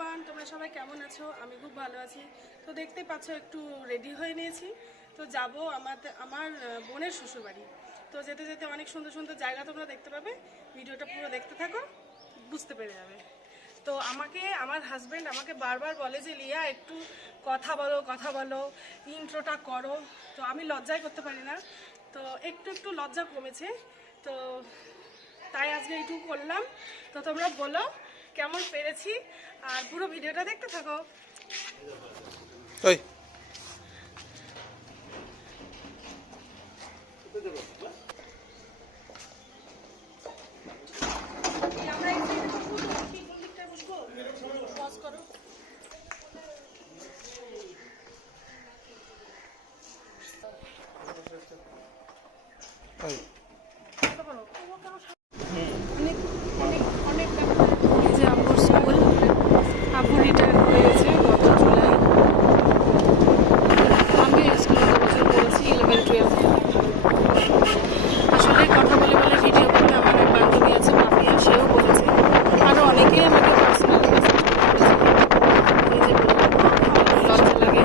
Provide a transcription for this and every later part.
Everyone, তোমরা সবাই কেমন আছো? আমি খুব ভালো আছি। তো দেখতে পাচ্ছ একটু রেডি হয়ে নিয়েছি। তো যাব আমার বোনের শ্বশুরবাড়ি। তো যেতে যেতে অনেক সুন্দর সুন্দর জায়গা তোমরা দেখতে পাবে। ভিডিওটা পুরো দেখতে থাকো, বুঝতে পেরে যাবে। তো আমার হাজব্যান্ড আমাকে বারবার বলে যে লিয়া একটু কথা বলো, ইন্ট্রোটা করো। তো আমি লজ্জাই করতে পারি না, তো একটু লজ্জা কমেছে। তো তাই আজকে এইটুকু করলাম। তো তোমরা বলো কেমন পেরেছি, আর পুরো ভিডিওটা দেখতে থাকো। অনেক অনেক অনেক এই যে আম্বুর স্কুল, আব্বু রিটায়ার হয়ে গেছে গত জুলাই। আমি স্কুলে 2 বছর পড়েছি, 11-12। আসলে কথা বলে বলে ভিডিও করতে আমার এক বান্ধবী আছে মাফিয়া, সেও বলেছে, আরও অনেকেই আমাকে পার্সোনাল মেসেজ করেছে। এই যে লজ্জা লাগে।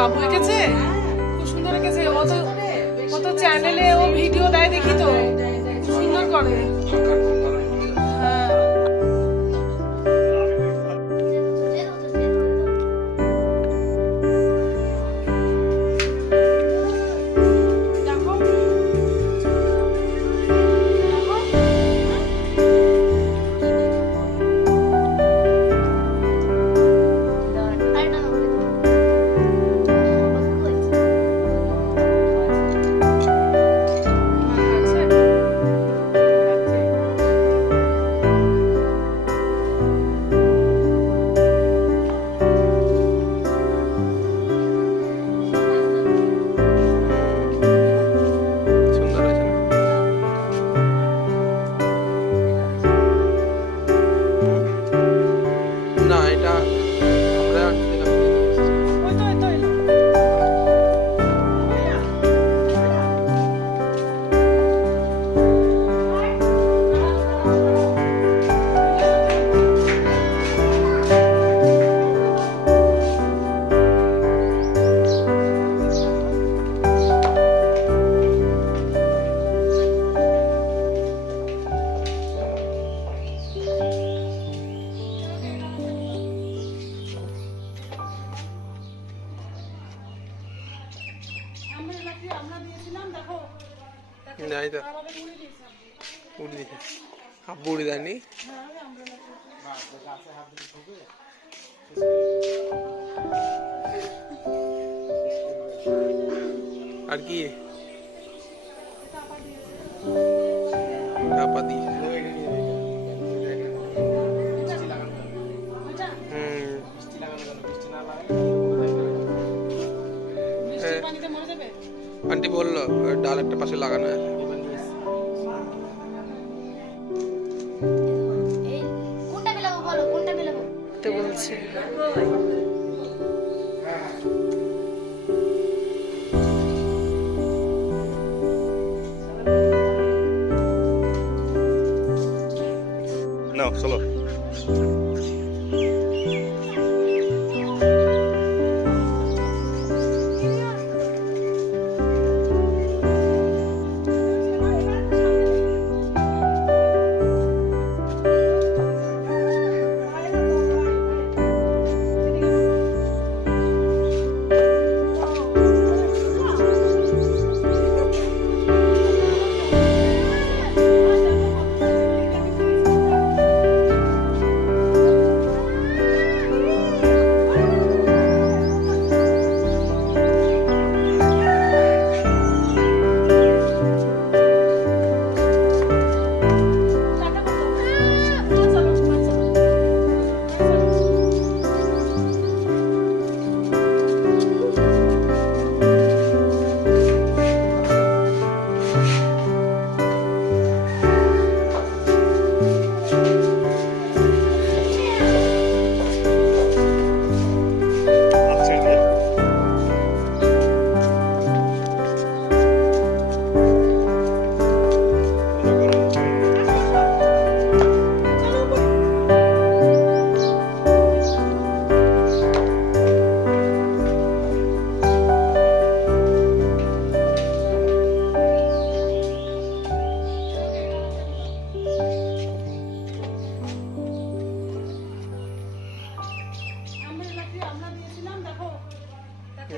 বাবু এঁকেছে, খুব সুন্দর এঁকেছে। ও তো চ্যানেলে ও ভিডিও দেয়, দেখি তো সুন্দর করে। যাই তো উড়ি দিছে আব্বু উড়ি দেয়নি আর কি চাপা দিয়েছে আন্টি বললো ডাল একটা পাশে লাগানো আছে তো বলছে No, solo.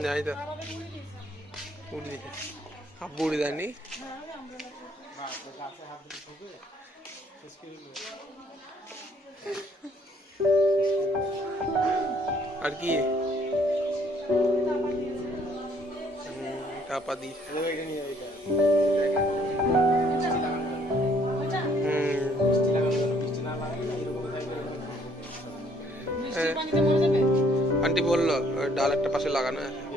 যাই তো উড়ি দিছে আব্বু উড়ি দেয়নি আর কি চাপা দিয়েছে আন্টি বললো ডাল একটা পাশে লাগানো আছে